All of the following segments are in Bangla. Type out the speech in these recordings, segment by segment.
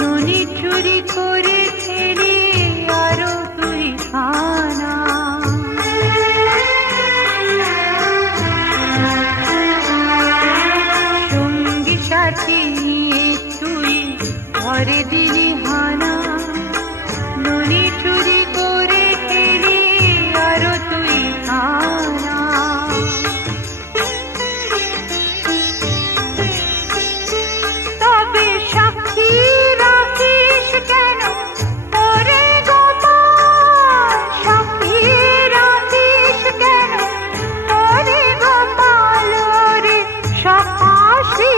ননি চুরি করে ছেড়ে আরো তুই খানা, সঙ্গী সাথী নিয়ে তুই ঘরে দিলি হানা, ননি চুরি করে ছেড়ে আরো তুই খানা। তবে সাক্ষী রাখিস কেন ওরে গোপাল, সাক্ষী রাখিস কেন ওরে গোপাল, ওরে সাক্ষী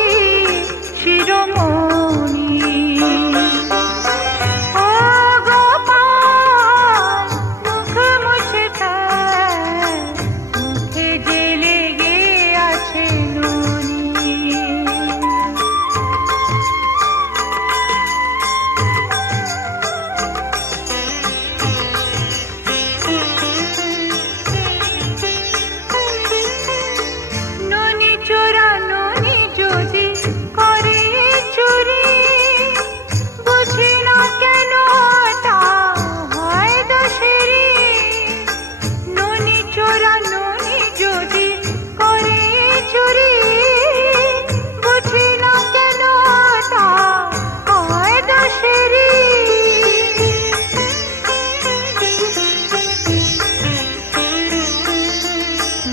শিরোমণি। ও গোপাল মুখ মুছে ফেল, মুখে যে লেগে আছে ননি। ননি চোরা ননি যদি করে চুরি, বুঝি না কেন তা হয় দোষেরি। ননি চোরা ননি যদি করে চুরি, বুঝি না কেন তা হয় দোষেরি।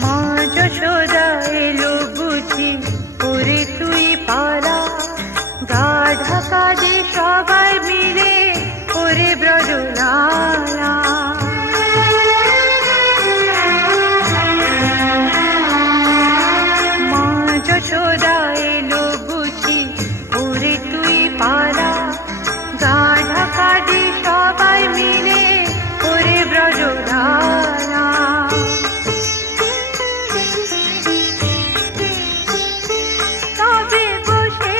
মা যশোদা এলো বুঝি ওরে তুই পালা, গা ঢাকা দে সবাই মিলে ওরে ব্রজলালা। মা যশোদা এলো বুঝি ওরে তুই পালা, গা ঢাকা দে সবাই মিলে ওরে ব্রজলালা। তবে বসে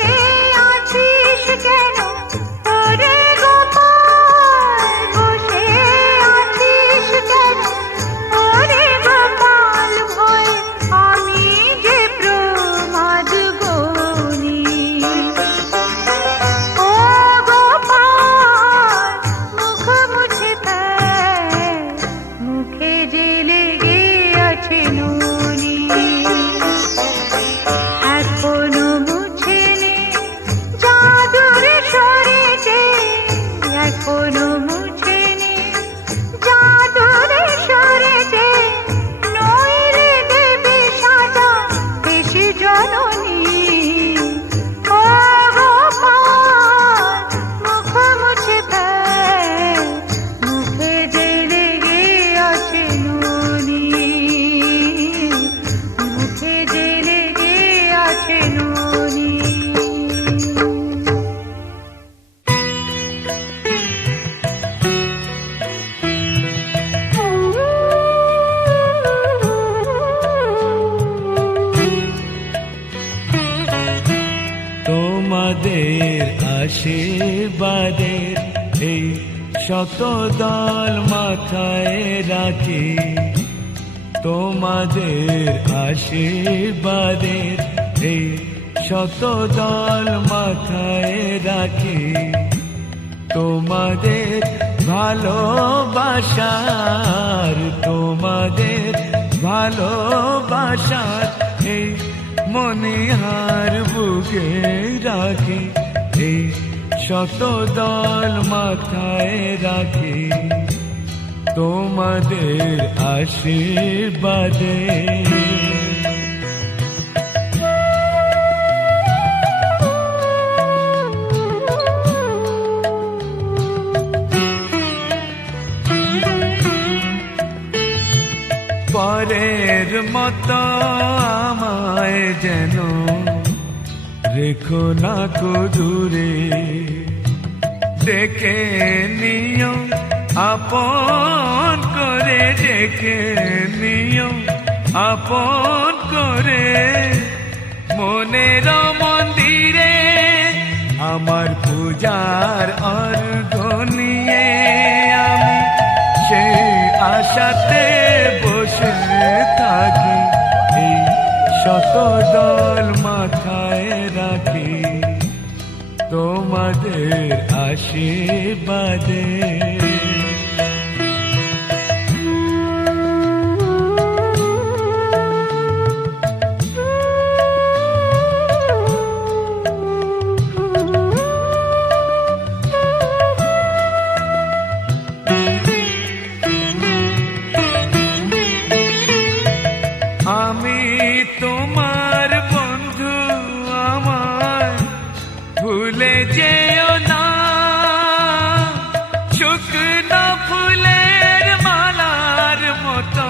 আছিস কেন ওরে গোপাল, বসে আছিস কেন ওরে গোপাল, ভয় আমি যে প্রমাদ গনি। ও গোপাল মুখ মুছে ফেল, মুখে যে লেগে আছে ননি। এখনো মুছে নে জাদুর সরেতে, এখনো মুছে নে জাদুর সরেতে, নইলে দেবে সাজা বেশি জননী। ও গোপাল মুখ মুছে ফেল, মুখে যে লেগে আছে ননি, মুখে যে লেগে আছে ননি। তোমাদের আশীর্বাদের এই শতদল মাথায় রাখি, তোমাদের আশীর্বাদের এই শতদল মাথায় রাখি, তোমাদের ভালোবাসার, তোমাদের ভালোবাসার এই মনিহার বুকে রাখি, এই শতদল মাথায় রাখি, তোমাদের আশীর্বাদে। পরের মতো আমায় যেন রেখো না কো দূরে, দেখে নিও আপন করে, দেখে নিও আপন করে। মনের মন্দিরে আমার পূজার অর্ঘ নিয়ে আমি সেই আশাতে বসে থাকি, এই শতদল মাথায় রাখি, তোমাদের আশীর্বাদে। আমি তোমার বন্ধু, আমার ভুলে যেও না, শুকনো ফুলের মালার মতো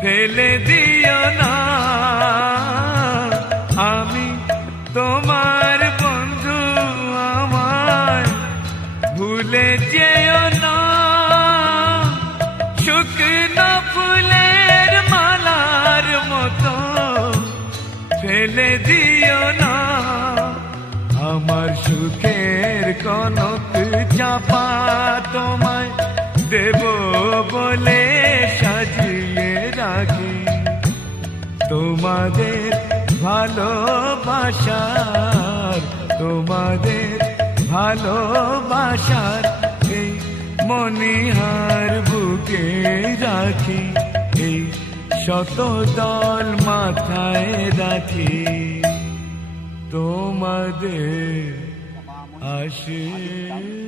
ফেলে দিও না। আমি তোমার বন্ধু, আমার ভুলে যেও না, শুকনো ফুলের মালার মতো ফেলে দিও না। আমার সুখের কনক চাপা তোমায় দেব বলে সাজিয়ে রাখি। তোমাদের ভালোবাসার, তোমাদের ভালোবাসার এই মনিহার বুকে রাখি, এই শত দল মাথায় রাখি। তোমাদের আশীর্বাদে।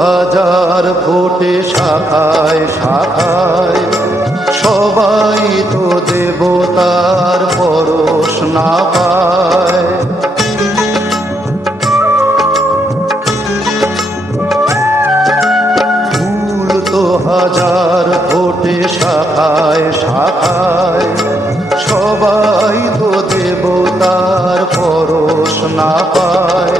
হাজার ফোটে শাখায় শাখায়, সবাই তো দেবতার পরশ না পায়। ফুল তো হাজার ফোটে শাখায় শাখায়, সবাই তো দেবতার পরশ না পায়।